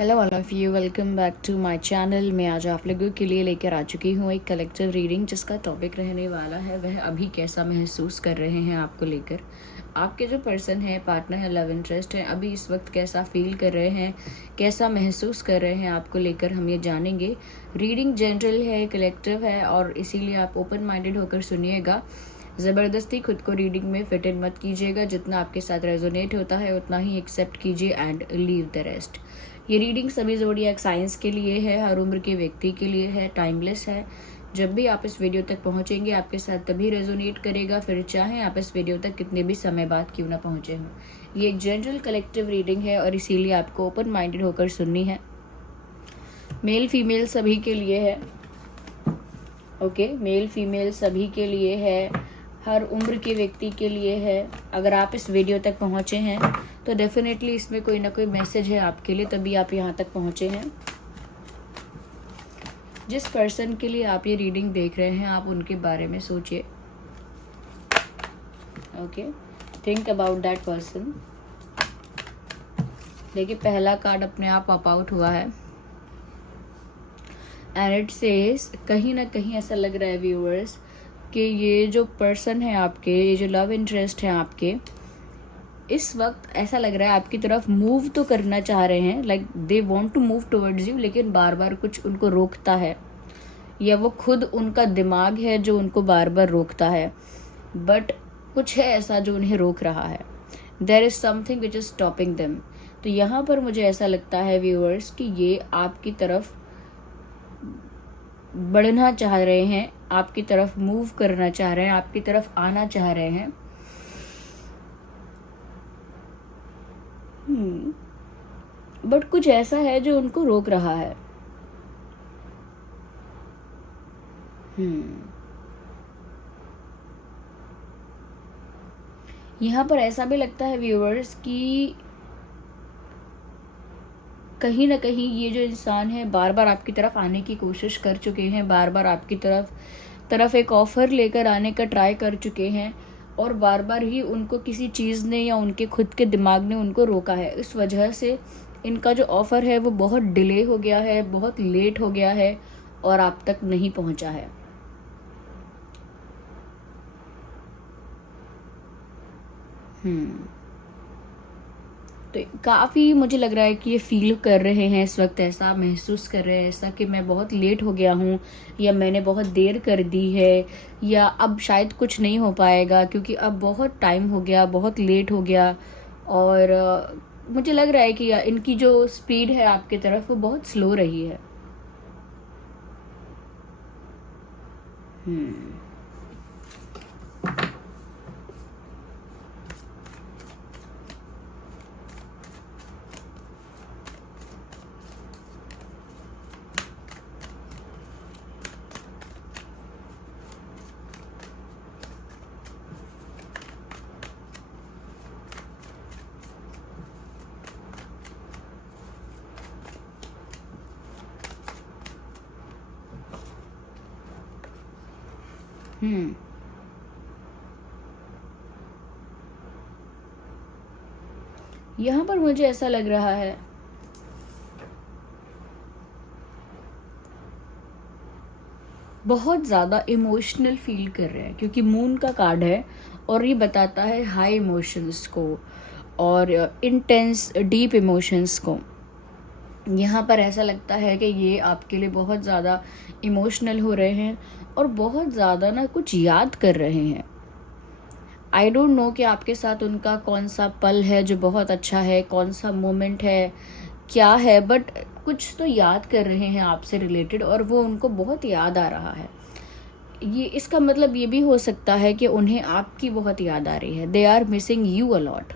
Hello all of you, welcome back to my channel. मैं आज आप लोगों के लिए लेकर आ चुकी हूँ एक कलेक्टिव रीडिंग, जिसका टॉपिक रहने वाला है वह अभी कैसा महसूस कर रहे हैं आपको लेकर। आपके जो पर्सन है, पार्टनर है, लव इंटरेस्ट है, अभी इस वक्त कैसा फील कर रहे हैं, कैसा महसूस कर रहे हैं आपको लेकर, हम ये जानेंगे। रीडिंग जनरल है, कलेक्टिव है, और इसीलिए आप ओपन माइंडेड होकर सुनिएगा। ज़बरदस्ती खुद को रीडिंग में फिट इन मत कीजिएगा। जितना आपके साथ रेजोनेट होता है उतना ही एक्सेप्ट कीजिए एंड लीव द रेस्ट। ये रीडिंग सभी ज़ोडिएक साइंस के लिए है, हर उम्र के व्यक्ति के लिए है, टाइमलेस है। जब भी आप इस वीडियो तक पहुंचेंगे आपके साथ तभी रेजोनेट करेगा, फिर चाहे आप इस वीडियो तक कितने भी समय बाद क्यों ना पहुंचे हों। ये एक जनरल कलेक्टिव रीडिंग है और इसीलिए आपको ओपन माइंडेड होकर सुननी है। मेल फीमेल सभी के लिए है। ओके, मेल फीमेल सभी के लिए है, हर उम्र के व्यक्ति के लिए है। अगर आप इस वीडियो तक पहुंचे हैं तो डेफिनेटली इसमें कोई ना कोई मैसेज है आपके लिए, तभी आप यहां तक पहुंचे हैं। जिस पर्सन के लिए आप ये रीडिंग देख रहे हैं आप उनके बारे में सोचिए। Okay, think about that person. देखिए, पहला कार्ड अपने आप पॉप आउट हुआ है एंड इट सेज, कहीं ना कहीं ऐसा लग रहा है व्यूअर्स कि ये जो पर्सन है आपके, ये जो लव इंटरेस्ट है आपके, इस वक्त ऐसा लग रहा है आपकी तरफ मूव तो करना चाह रहे हैं, like they want to move towards you, लेकिन बार बार कुछ उनको रोकता है, या वो खुद उनका दिमाग है जो उनको बार बार रोकता है। बट कुछ है ऐसा जो उन्हें रोक रहा है। There is something which is stopping them. तो यहाँ पर मुझे ऐसा लगता है व्यूअर्स कि ये आपकी तरफ बढ़ना चाह रहे हैं, आपकी तरफ मूव करना चाह रहे हैं, आपकी तरफ आना चाह रहे हैं। बट कुछ ऐसा है जो उनको रोक रहा है। यहाँ पर ऐसा भी लगता है व्यूअर्स कि कहीं ना कहीं ये जो इंसान है बार बार आपकी तरफ आने की कोशिश कर चुके हैं, बार बार आपकी तरफ एक ऑफर लेकर आने का ट्राई कर चुके हैं, और बार बार ही उनको किसी चीज़ ने या उनके खुद के दिमाग ने उनको रोका है। इस वजह से इनका जो ऑफर है वो बहुत डिले हो गया है, बहुत लेट हो गया है और आप तक नहीं पहुंचा है। तो काफ़ी मुझे लग रहा है कि ये फील कर रहे हैं इस वक्त, ऐसा महसूस कर रहे हैं ऐसा कि मैं बहुत लेट हो गया हूँ, या मैंने बहुत देर कर दी है, या अब शायद कुछ नहीं हो पाएगा क्योंकि अब बहुत टाइम हो गया, बहुत लेट हो गया। और मुझे लग रहा है कि इनकी जो स्पीड है आपकी तरफ वो बहुत स्लो रही है। यहाँ पर मुझे ऐसा लग रहा है बहुत ज़्यादा इमोशनल फील कर रहे हैं, क्योंकि मून का कार्ड है और ये बताता है हाई इमोशंस को और इंटेंस डीप इमोशंस को। यहाँ पर ऐसा लगता है कि ये आपके लिए बहुत ज़्यादा इमोशनल हो रहे हैं और बहुत ज़्यादा ना कुछ याद कर रहे हैं। आई डोंट नो कि आपके साथ उनका कौन सा पल है जो बहुत अच्छा है, कौन सा मोमेंट है, क्या है, बट कुछ तो याद कर रहे हैं आपसे रिलेटेड और वो उनको बहुत याद आ रहा है। ये इसका मतलब ये भी हो सकता है कि उन्हें आपकी बहुत याद आ रही है। They are missing you a lot.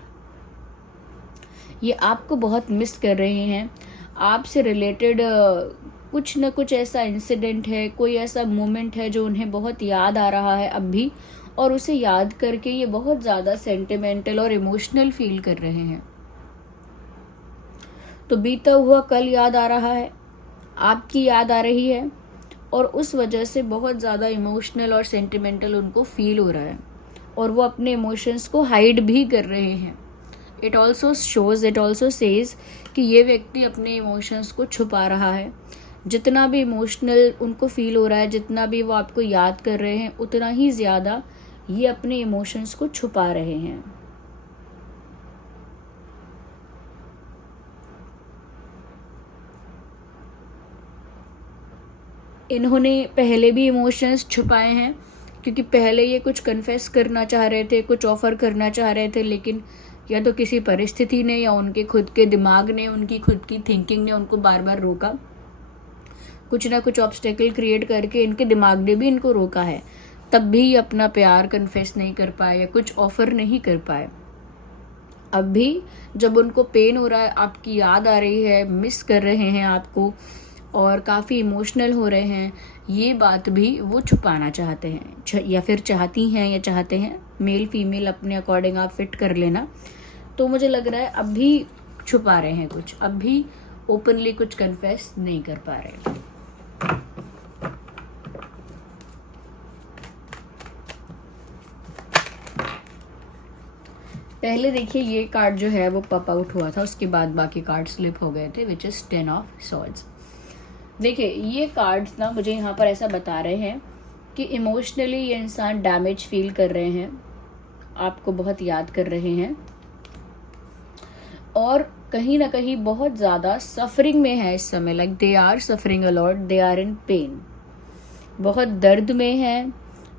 ये आपको बहुत मिस कर रहे हैं। आपसे रिलेटेड कुछ न कुछ ऐसा इंसिडेंट है, कोई ऐसा मोमेंट है जो उन्हें बहुत याद आ रहा है अब भी, और उसे याद करके ये बहुत ज़्यादा सेंटिमेंटल और इमोशनल फील कर रहे हैं। तो बीता हुआ कल याद आ रहा है, आपकी याद आ रही है, और उस वजह से बहुत ज़्यादा इमोशनल और सेंटिमेंटल उनको फील हो रहा है, और वो अपने इमोशंस को हाइड भी कर रहे हैं। It also shows, it also says कि ये व्यक्ति अपने इमोशंस को छुपा रहा है। जितना भी इमोशनल उनको फील हो रहा है, जितना भी वो आपको याद कर रहे हैं, उतना ही ज़्यादा ये अपने इमोशंस को छुपा रहे हैं। इन्होंने पहले भी इमोशंस छुपाए हैं, क्योंकि पहले ये कुछ कन्फेस करना चाह रहे थे, कुछ ऑफ़र करना चाह रहे थे, लेकिन या तो किसी परिस्थिति ने या उनके खुद के दिमाग ने, उनकी खुद की थिंकिंग ने उनको बार बार रोका। कुछ ना कुछ ऑब्स्टेकल क्रिएट करके इनके दिमाग ने भी इनको रोका है, तब भी अपना प्यार कन्फेस नहीं कर पाए या कुछ ऑफ़र नहीं कर पाए। अब भी जब उनको पेन हो रहा है, आपकी याद आ रही है, मिस कर रहे हैं आपको और काफ़ी इमोशनल हो रहे हैं, ये बात भी वो छुपाना चाहते हैं या फिर चाहती हैं या चाहते हैं। मेल फीमेल अपने अकॉर्डिंग आप फिट कर लेना। तो मुझे लग रहा है अब भी छुपा रहे हैं कुछ, अब भी ओपनली कुछ कन्फेस नहीं कर पा रहे। पहले देखिए ये कार्ड जो है वो पॉप आउट हुआ था, उसके बाद बाकी कार्ड स्लिप हो गए थे, विच इज़ 10 ऑफ सॉर्ड्स। देखिए ये कार्ड्स ना मुझे यहाँ पर ऐसा बता रहे हैं कि इमोशनली ये इंसान डैमेज फील कर रहे हैं, आपको बहुत याद कर रहे हैं और कहीं ना कहीं बहुत ज़्यादा सफरिंग में है इस समय। Like they are suffering a lot, they are in pain, बहुत दर्द में है,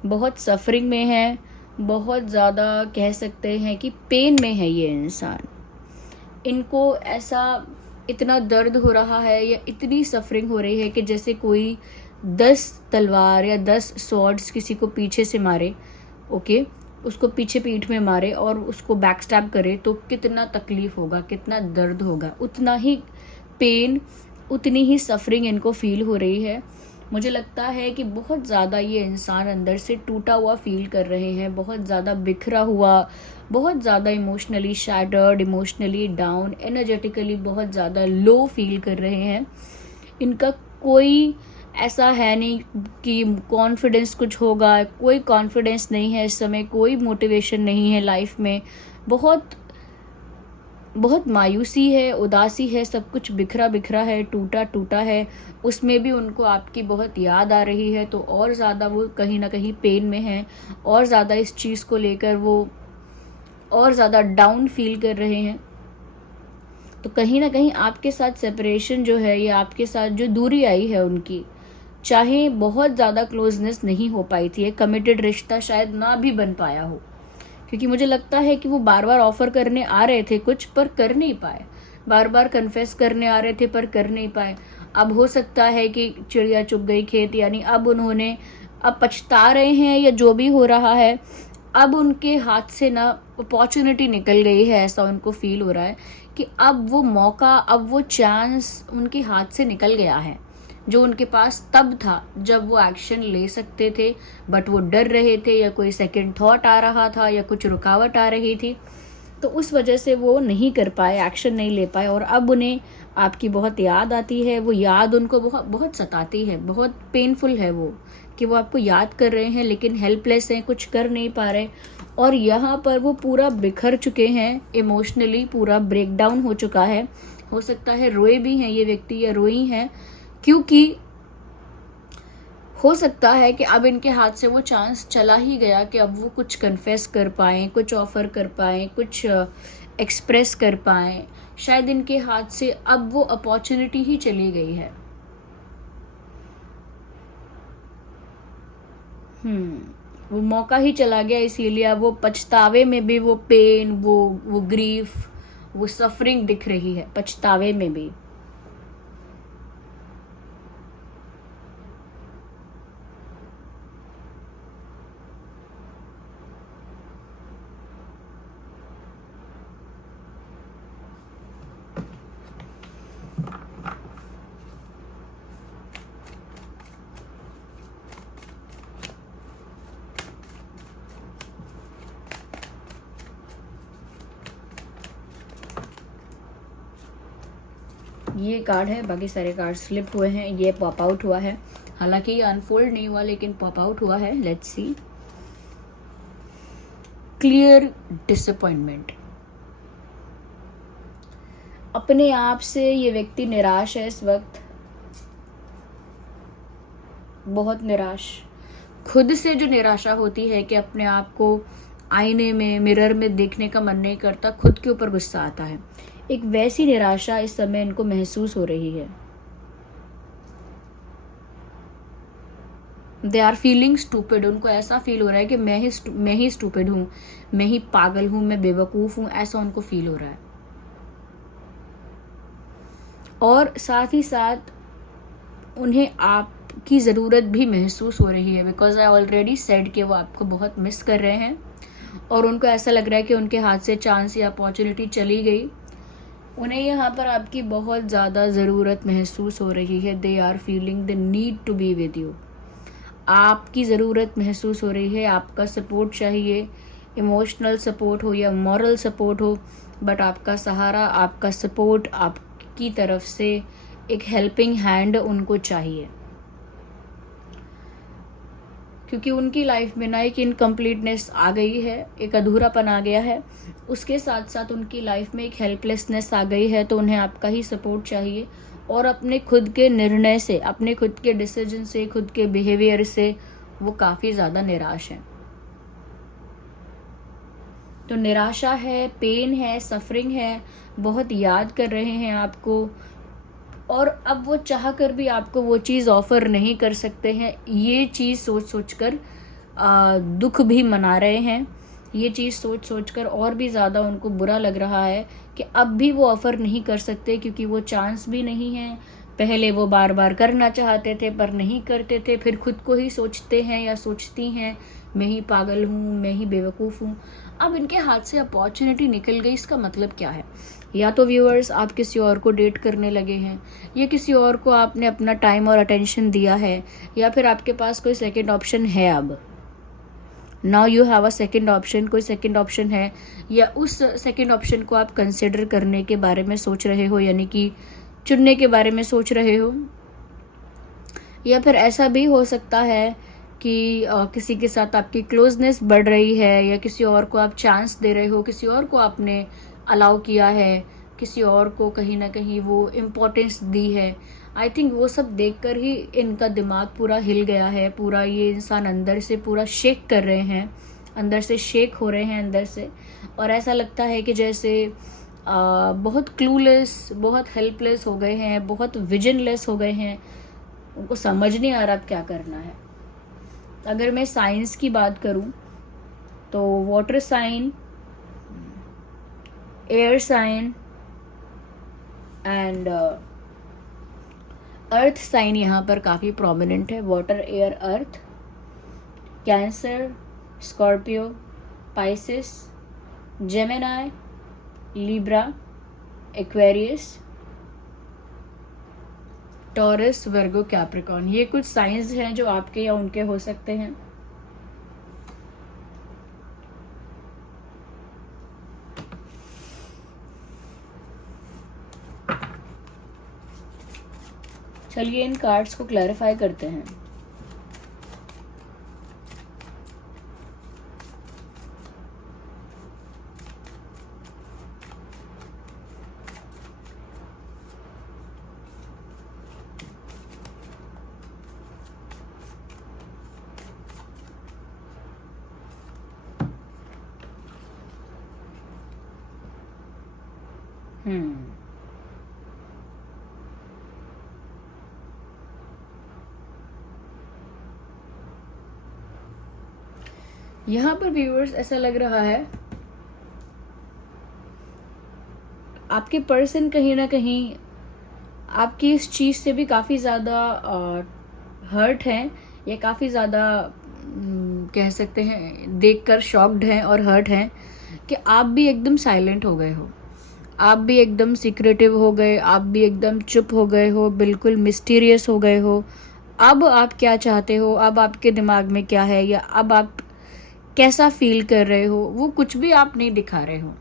बहुत सफरिंग में है, बहुत ज़्यादा कह सकते हैं कि पेन में है ये इंसान। इनको ऐसा इतना दर्द हो रहा है या इतनी सफरिंग हो रही है कि जैसे कोई 10 तलवार या 10 सॉर्ड्स किसी को पीछे से मारे, ओके, उसको पीछे पीठ में मारे और उसको बैक स्टैब करे तो कितना तकलीफ़ होगा, कितना दर्द होगा, उतना ही पेन, उतनी ही सफरिंग इनको फील हो रही है। मुझे लगता है कि बहुत ज़्यादा ये इंसान अंदर से टूटा हुआ फील कर रहे हैं, बहुत ज़्यादा बिखरा हुआ, बहुत ज़्यादा emotionally shattered, emotionally down, energetically बहुत ज़्यादा लो फील कर रहे हैं। इनका कोई ऐसा है नहीं कि कॉन्फिडेंस कुछ होगा, कोई कॉन्फिडेंस नहीं है इस समय, कोई मोटिवेशन नहीं है लाइफ में, बहुत बहुत मायूसी है, उदासी है, सब कुछ बिखरा बिखरा है, टूटा टूटा है। उसमें भी उनको आपकी बहुत याद आ रही है, तो और ज़्यादा वो कहीं ना कहीं पेन में हैं, और ज़्यादा इस चीज़ को लेकर वो और ज़्यादा डाउन फील कर रहे हैं। तो कहीं ना कहीं आपके साथ सेपरेशन जो है या आपके साथ जो दूरी आई है उनकी, चाहे बहुत ज़्यादा क्लोजनेस नहीं हो पाई थी, एक कमिटेड रिश्ता शायद ना भी बन पाया हो, क्योंकि मुझे लगता है कि वो बार बार ऑफ़र करने आ रहे थे कुछ, पर कर नहीं पाए, बार बार कन्फेस करने आ रहे थे पर कर नहीं पाए। अब हो सकता है कि चिड़िया चुग गई खेत, यानी अब उन्होंने, अब पछता रहे हैं या जो भी हो रहा है, अब उनके हाथ से ना अपॉर्चुनिटी निकल गई है, ऐसा उनको फील हो रहा है कि अब वो मौका, अब वो चांस उनके हाथ से निकल गया है, जो उनके पास तब था जब वो एक्शन ले सकते थे, बट वो डर रहे थे या कोई सेकंड थॉट आ रहा था या कुछ रुकावट आ रही थी, तो उस वजह से वो नहीं कर पाए, एक्शन नहीं ले पाए। और अब उन्हें आपकी बहुत याद आती है, वो याद उनको बहुत बहुत सताती है, बहुत पेनफुल है वो, कि वो आपको याद कर रहे हैं लेकिन हेल्पलेस हैं, कुछ कर नहीं पा रहे। और यहाँ पर वो पूरा बिखर चुके हैं, इमोशनली पूरा ब्रेकडाउन हो चुका है। हो सकता है रोए भी हैं ये व्यक्ति या रोई हैं, क्योंकि हो सकता है कि अब इनके हाथ से वो चांस चला ही गया कि अब वो कुछ कन्फेस कर पाएँ, कुछ ऑफ़र कर पाएँ, कुछ एक्सप्रेस कर पाएँ। शायद इनके हाथ से अब वो अपॉर्चुनिटी ही चली गई है। वो मौका ही चला गया, इसीलिए अब वो पछतावे में भी वो पेन, वो ग्रीफ, वो सफरिंग दिख रही है पछतावे में भी। ये कार्ड है, बाकी सारे कार्ड स्लिप हुए हैं, ये पॉप आउट हुआ है, हालांकि ये अनफोल्ड नहीं हुआ लेकिन पॉप आउट हुआ है। Let's see. क्लियर डिसअपॉइंटमेंट, अपने आप से ये व्यक्ति निराश है इस वक्त, बहुत निराश। खुद से जो निराशा होती है कि अपने आप को आईने में, मिरर में देखने का मन नहीं करता, खुद के ऊपर गुस्सा आता है, एक वैसी निराशा इस समय इनको महसूस हो रही है। They are feeling stupid. उनको ऐसा फील हो रहा है कि मैं ही स्टूपिड हूँ, मैं ही पागल हूँ, मैं बेवकूफ़ हूँ, ऐसा उनको फील हो रहा है। और साथ ही साथ उन्हें आपकी ज़रूरत भी महसूस हो रही है, बिकॉज आई ऑलरेडी सेड कि वो आपको बहुत मिस कर रहे हैं और उनको ऐसा लग रहा है कि उनके हाथ से चांस या अपॉर्चुनिटी चली गई। उन्हें यहाँ पर आपकी बहुत ज़्यादा ज़रूरत महसूस हो रही है। They are feeling the need to be with you. आपकी ज़रूरत महसूस हो रही है, आपका सपोर्ट चाहिए, इमोशनल सपोर्ट हो या मॉरल सपोर्ट हो, बट आपका सहारा, आपका सपोर्ट, आपकी तरफ से एक हेल्पिंग हैंड उनको चाहिए। क्योंकि उनकी लाइफ में ना एक इनकम्प्लीटनेस आ गई है, एक अधूरापन आ गया है, उसके साथ साथ उनकी लाइफ में एक हेल्पलेसनेस आ गई है। तो उन्हें आपका ही सपोर्ट चाहिए और अपने खुद के निर्णय से, अपने खुद के डिसीजन से, खुद के बिहेवियर से वो काफ़ी ज़्यादा निराश हैं। तो निराशा है, पेन है, सफरिंग है, बहुत याद कर रहे हैं आपको और अब वो चाह कर भी आपको वो चीज़ ऑफ़र नहीं कर सकते हैं। ये चीज़ सोच सोच कर दुख भी मना रहे हैं। ये चीज़ सोच सोच कर और भी ज़्यादा उनको बुरा लग रहा है कि अब भी वो ऑफ़र नहीं कर सकते क्योंकि वो चांस भी नहीं है। पहले वो बार बार करना चाहते थे पर नहीं करते थे, फिर खुद को ही सोचते हैं या सोचती हैं मैं ही पागल हूँ, मैं ही बेवकूफ़ हूँ। अब इनके हाथ से अपॉर्चुनिटी निकल गई, इसका मतलब क्या है? या तो व्यूअर्स आप किसी और को डेट करने लगे हैं, या किसी और को आपने अपना टाइम और अटेंशन दिया है, या फिर आपके पास कोई सेकंड ऑप्शन है। अब now you have a second option, कोई सेकंड ऑप्शन है या उस सेकंड ऑप्शन को आप कंसिडर करने के बारे में सोच रहे हो, यानी कि चुनने के बारे में सोच रहे हो। या फिर ऐसा भी हो सकता है कि किसी के साथ आपकी क्लोजनेस बढ़ रही है या किसी और को आप चांस दे रहे हो, किसी और को आपने अलाउ किया है, किसी और को कहीं ना कहीं वो इम्पोर्टेंस दी है। आई थिंक वो सब देखकर ही इनका दिमाग पूरा हिल गया है, पूरा ये इंसान अंदर से पूरा शेक कर रहे हैं, अंदर से शेक हो रहे हैं अंदर से। और ऐसा लगता है कि जैसे बहुत क्लूलेस, बहुत हेल्पलेस हो गए हैं, बहुत विजनलेस हो गए हैं, उनको समझ नहीं आ रहा क्या करना है। अगर मैं साइंस की बात करूं तो water sign, air sign and earth sign यहाँ पर काफ़ी प्रोमिनेंट है। Water, air, earth, cancer, Scorpio, Pisces, Gemini, Libra, Aquarius, Taurus, Virgo, Capricorn, ये कुछ साइंस हैं जो आपके या उनके हो सकते हैं। चलिए इन कार्ड्स को क्लैरिफाई करते हैं। यहाँ पर व्यूअर्स ऐसा लग रहा है आपके पर्सन कहीं ना कहीं आपकी इस चीज़ से भी काफ़ी ज़्यादा हर्ट हैं या काफ़ी ज़्यादा कह सकते हैं देखकर शॉक्ड हैं और हर्ट हैं कि आप भी एकदम साइलेंट हो गए हो, आप भी एकदम सीक्रेटिव हो गए, आप भी एकदम चुप हो गए हो, बिल्कुल मिस्टीरियस हो गए हो। अब आप क्या चाहते हो, अब आपके दिमाग में क्या है, या अब आप कैसा फील कर रहे हो, वो कुछ भी आप नहीं दिखा रहे हो।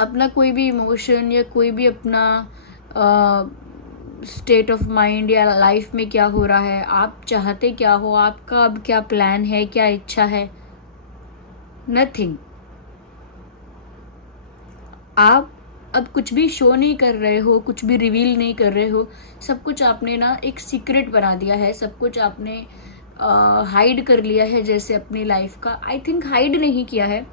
अपना कोई भी इमोशन या कोई भी अपना स्टेट ऑफ माइंड या लाइफ में क्या हो रहा है, आप चाहते क्या हो, आपका अब क्या प्लान है, क्या इच्छा है, नथिंग। आप अब कुछ भी शो नहीं कर रहे हो, कुछ भी रिवील नहीं कर रहे हो, सब कुछ आपने ना एक सीक्रेट बना दिया है, सब कुछ आपने हाइड कर लिया है जैसे अपनी लाइफ का। आई थिंक हाइड नहीं किया है,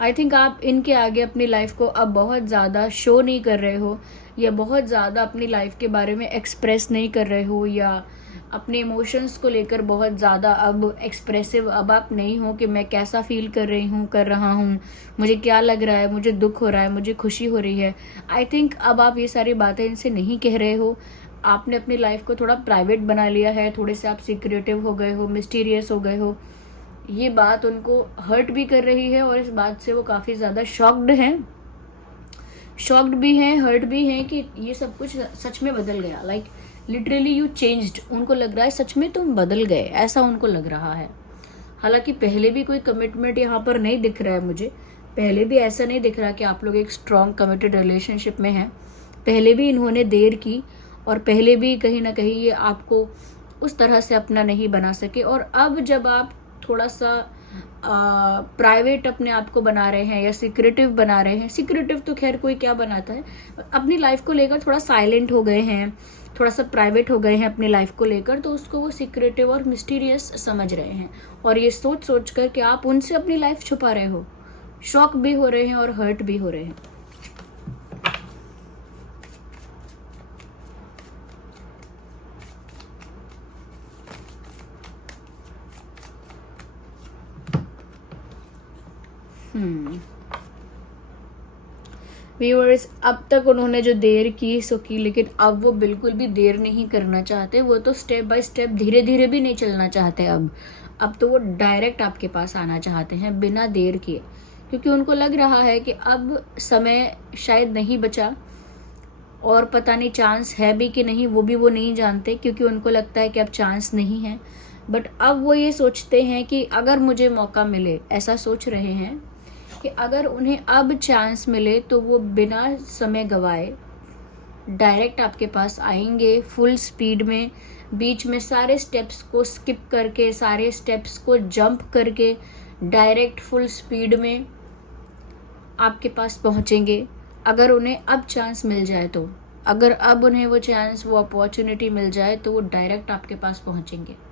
आई थिंक आप इनके आगे अपनी लाइफ को अब बहुत ज़्यादा शो नहीं कर रहे हो, या बहुत ज़्यादा अपनी लाइफ के बारे में एक्सप्रेस नहीं कर रहे हो, या अपने इमोशंस को लेकर बहुत ज़्यादा अब एक्सप्रेसिव अब आप नहीं हो कि मैं कैसा फील कर रही हूँ, कर रहा हूँ, मुझे क्या लग रहा है, मुझे दुख हो रहा है, मुझे खुशी हो रही है। आई थिंक अब आप ये सारी बातें इनसे नहीं कह रहे हो, आपने अपनी लाइफ को थोड़ा प्राइवेट बना लिया है, थोड़े से आप सीक्रेटिव हो गए हो, मिस्टीरियस हो गए हो। ये बात उनको हर्ट भी कर रही है और इस बात से वो काफ़ी ज़्यादा शॉक्ड भी हैं, हर्ट भी हैं कि ये सब कुछ सच में बदल गया। लाइक लिटरली यू चेंज्ड, उनको लग रहा है सच में तुम बदल गए, ऐसा उनको लग रहा है। हालांकि पहले भी कोई कमिटमेंट यहाँ पर नहीं दिख रहा है मुझे, पहले भी ऐसा नहीं दिख रहा कि आप लोग एक स्ट्रॉन्ग कमिटेड रिलेशनशिप में हैं। पहले भी इन्होंने देर की और पहले भी कहीं ना कहीं ये आपको उस तरह से अपना नहीं बना सके। और अब जब आप थोड़ा सा प्राइवेट अपने आप को बना रहे हैं या सिक्रेटिव बना रहे हैं, सिक्रेटिव तो खैर कोई क्या बनाता है, अपनी लाइफ को लेकर थोड़ा साइलेंट हो गए हैं, थोड़ा सा प्राइवेट हो गए हैं अपनी लाइफ को लेकर, तो उसको वो सिक्रेटिव और मिस्टीरियस समझ रहे हैं। और ये सोच सोच कर कि आप उनसे अपनी लाइफ छुपा रहे हो, शॉक भी हो रहे हैं और हर्ट भी हो रहे हैं। व्यूअर्स, अब तक उन्होंने जो देर की सो की, लेकिन अब वो बिल्कुल भी देर नहीं करना चाहते। वो तो स्टेप बाय स्टेप धीरे धीरे भी नहीं चलना चाहते। अब तो वो डायरेक्ट आपके पास आना चाहते हैं बिना देर किए, क्योंकि उनको लग रहा है कि अब समय शायद नहीं बचा, और पता नहीं चांस है भी कि नहीं वो भी वो नहीं जानते, क्योंकि उनको लगता है कि अब चांस नहीं है। बट अब वो ये सोचते हैं कि अगर मुझे मौका मिले, ऐसा सोच रहे हैं कि अगर उन्हें अब चांस मिले तो वो बिना समय गवाए डायरेक्ट आपके पास आएंगे फुल स्पीड में, बीच में सारे स्टेप्स को स्किप करके, सारे स्टेप्स को जंप करके डायरेक्ट फुल स्पीड में आपके पास पहुंचेंगे। अगर उन्हें अब चांस मिल जाए तो, अगर अब उन्हें वो चांस, वो अपॉर्चुनिटी मिल जाए तो वो डायरेक्ट आपके पास पहुंचेंगे।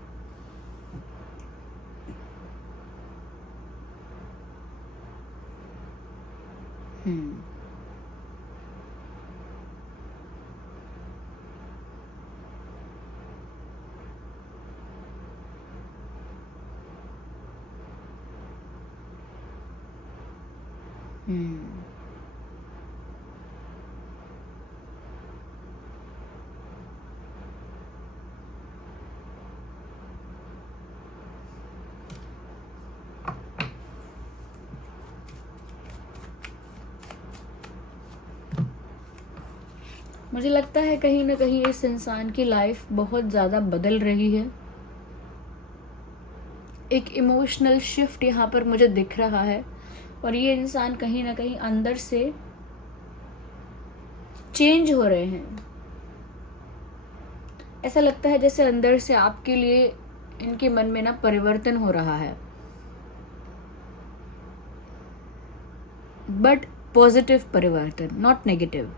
मुझे लगता है कहीं ना कहीं इस इंसान की लाइफ बहुत ज़्यादा बदल रही है। एक इमोशनल शिफ्ट यहाँ पर मुझे दिख रहा है, और ये इंसान कहीं ना कहीं अंदर से चेंज हो रहे हैं। ऐसा लगता है जैसे अंदर से आपके लिए इनके मन में ना परिवर्तन हो रहा है, बट पॉजिटिव परिवर्तन, नॉट नेगेटिव।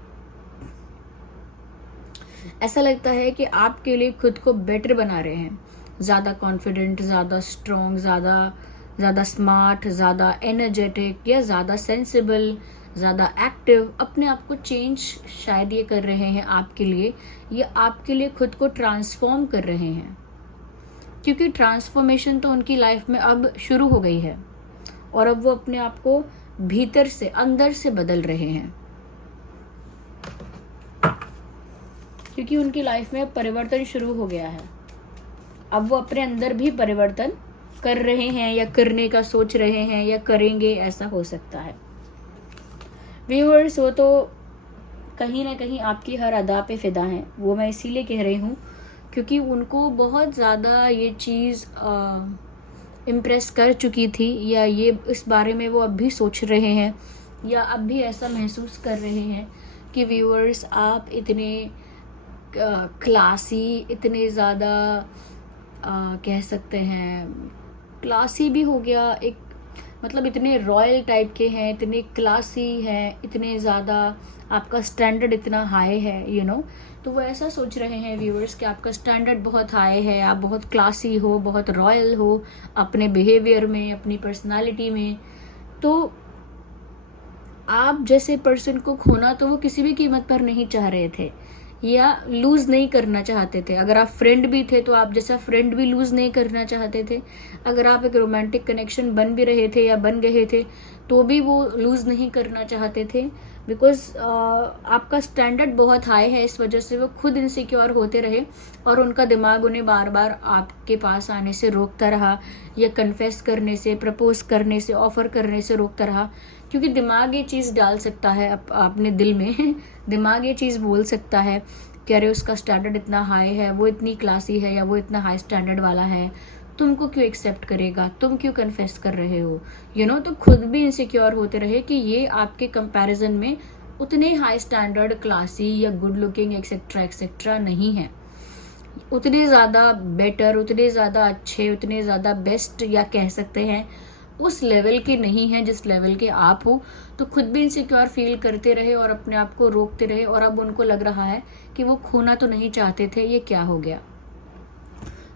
ऐसा लगता है कि आपके लिए खुद को बेटर बना रहे हैं, ज़्यादा कॉन्फिडेंट, ज़्यादा स्ट्रॉन्ग, ज़्यादा स्मार्ट, ज़्यादा एनर्जेटिक, या ज़्यादा सेंसिबल, ज़्यादा एक्टिव। अपने आप को चेंज शायद ये कर रहे हैं आपके लिए, ये आपके लिए खुद को ट्रांसफॉर्म कर रहे हैं, क्योंकि ट्रांसफॉर्मेशन तो उनकी लाइफ में अब शुरू हो गई है, और अब वो अपने आप को भीतर से, अंदर से बदल रहे हैं, क्योंकि उनकी लाइफ में परिवर्तन शुरू हो गया है। अब वो अपने अंदर भी परिवर्तन कर रहे हैं, या करने का सोच रहे हैं, या करेंगे, ऐसा हो सकता है। व्यूअर्स, वो तो कहीं ना कहीं आपकी हर अदा पे फिदा हैं। वो मैं इसीलिए कह रही हूँ क्योंकि उनको बहुत ज़्यादा ये चीज़ इम्प्रेस कर चुकी थी, या ये इस बारे में वो अब भी सोच रहे हैं, या अब भी ऐसा महसूस कर रहे हैं कि व्यूअर्स, आप इतने क्लासी, इतने ज़्यादा कह सकते हैं क्लासी भी हो गया, एक मतलब इतने रॉयल टाइप के हैं, इतने क्लासी हैं, इतने ज़्यादा आपका स्टैंडर्ड इतना हाई है, यू नो। तो वो ऐसा सोच रहे हैं व्यूअर्स कि आपका स्टैंडर्ड बहुत हाई है, आप बहुत क्लासी हो, बहुत रॉयल हो अपने बिहेवियर में, अपनी पर्सनालिटी में। तो आप जैसे पर्सन को खोना तो वो किसी भी कीमत पर नहीं चाह रहे थे या लूज़ नहीं करना चाहते थे। अगर आप फ्रेंड भी थे तो आप जैसा फ्रेंड भी लूज़ नहीं करना चाहते थे। अगर आप एक रोमांटिक कनेक्शन बन भी रहे थे या बन गए थे तो भी वो लूज़ नहीं करना चाहते थे, बिकॉज आपका स्टैंडर्ड बहुत हाई है। इस वजह से वो खुद इनसिक्योर होते रहे और उनका दिमाग उन्हें बार बार आपके पास आने से रोकता रहा या कन्फेस करने से, प्रपोज करने से, ऑफर करने से रोकता रहा। क्योंकि दिमाग ये चीज़ डाल सकता है अपने दिल में दिमाग ये चीज़ बोल सकता है कि अरे उसका स्टैंडर्ड इतना हाई है, वो इतनी क्लासी है या वो इतना हाई स्टैंडर्ड वाला है, तुमको क्यों एक्सेप्ट करेगा, तुम क्यों कन्फेस कर रहे हो, यू नो। तो खुद भी इनसिक्योर होते रहे कि ये आपके कंपैरिजन में उतने हाई स्टैंडर्ड, क्लासी या गुड लुकिंग एक्सेट्रा एक्सेट्रा नहीं है, उतने ज़्यादा बेटर, उतने ज़्यादा अच्छे, उतने ज़्यादा बेस्ट या कह सकते हैं उस लेवल के नहीं है जिस लेवल के आप हो। तो खुद भी इनसिक्योर फील करते रहे और अपने आप को रोकते रहे और अब उनको लग रहा है कि वो खोना तो नहीं चाहते थे, ये क्या हो गया।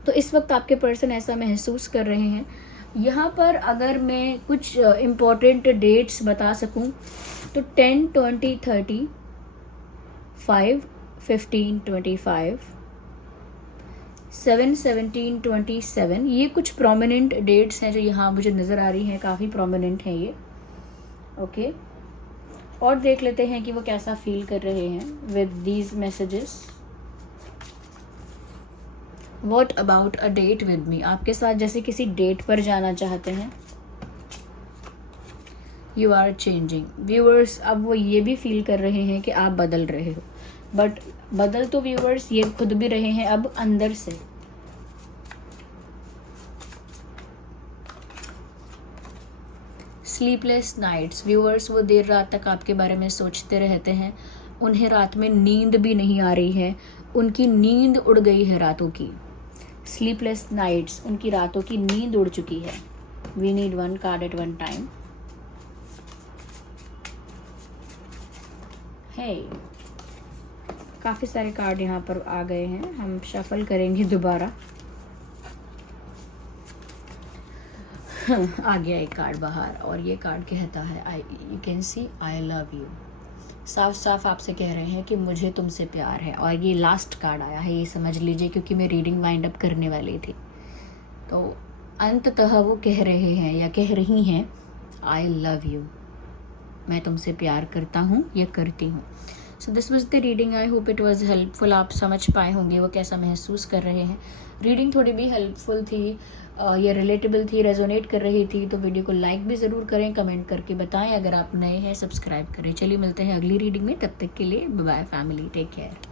तो इस वक्त आपके पर्सन ऐसा महसूस कर रहे हैं। यहाँ पर अगर मैं कुछ इम्पोर्टेंट डेट्स बता सकूं तो 10, 20, 30, 5, 15, 25, 7, 17, 27, ये कुछ प्रोमिनेंट डेट्स हैं जो यहाँ मुझे नज़र आ रही हैं, काफ़ी प्रोमिनेंट हैं ये। ओके, और देख लेते हैं कि वो कैसा फील कर रहे हैं with these messages. What about a date with me, आपके साथ जैसे किसी डेट पर जाना चाहते हैं। यू आर चेंजिंग व्यूअर्स, अब वो ये भी फील कर रहे हैं कि आप बदल रहे हो, बट बदल तो व्यूअर्स ये खुद भी रहे हैं अब अंदर से। स्लीपलेस नाइट्स व्यूअर्स, वो देर रात तक आपके बारे में सोचते रहते हैं, उन्हें रात में नींद भी नहीं आ रही है, उनकी नींद उड़ गई है रातों की। स्लीपलेस नाइट्स, उनकी रातों की नींद उड़ चुकी है। We need one card at one time. है काफ़ी सारे कार्ड यहाँ पर आ गए हैं, हम शफल करेंगे दोबारा। आ गया एक कार्ड बाहर और ये कार्ड कहता है you can see I love you. साफ साफ आपसे कह रहे हैं कि मुझे तुमसे प्यार है। और ये लास्ट कार्ड आया है, ये समझ लीजिए, क्योंकि मैं रीडिंग वाइंड अप करने वाली थी। तो अंततः वो कह रहे हैं या कह रही हैं आई लव यू, मैं तुमसे प्यार करता हूँ या करती हूँ। So this was the reading, I hope it was helpful. आप समझ पाए होंगे वो कैसा महसूस कर रहे हैं। रीडिंग थोड़ी भी हेल्पफुल थी, ये रिलेटेबल थी, रेजोनेट कर रही थी, तो वीडियो को लाइक भी ज़रूर करें, कमेंट करके बताएं। अगर आप नए हैं सब्सक्राइब करें। चलिए मिलते हैं अगली रीडिंग में, तब तक के लिए bye bye family, take care.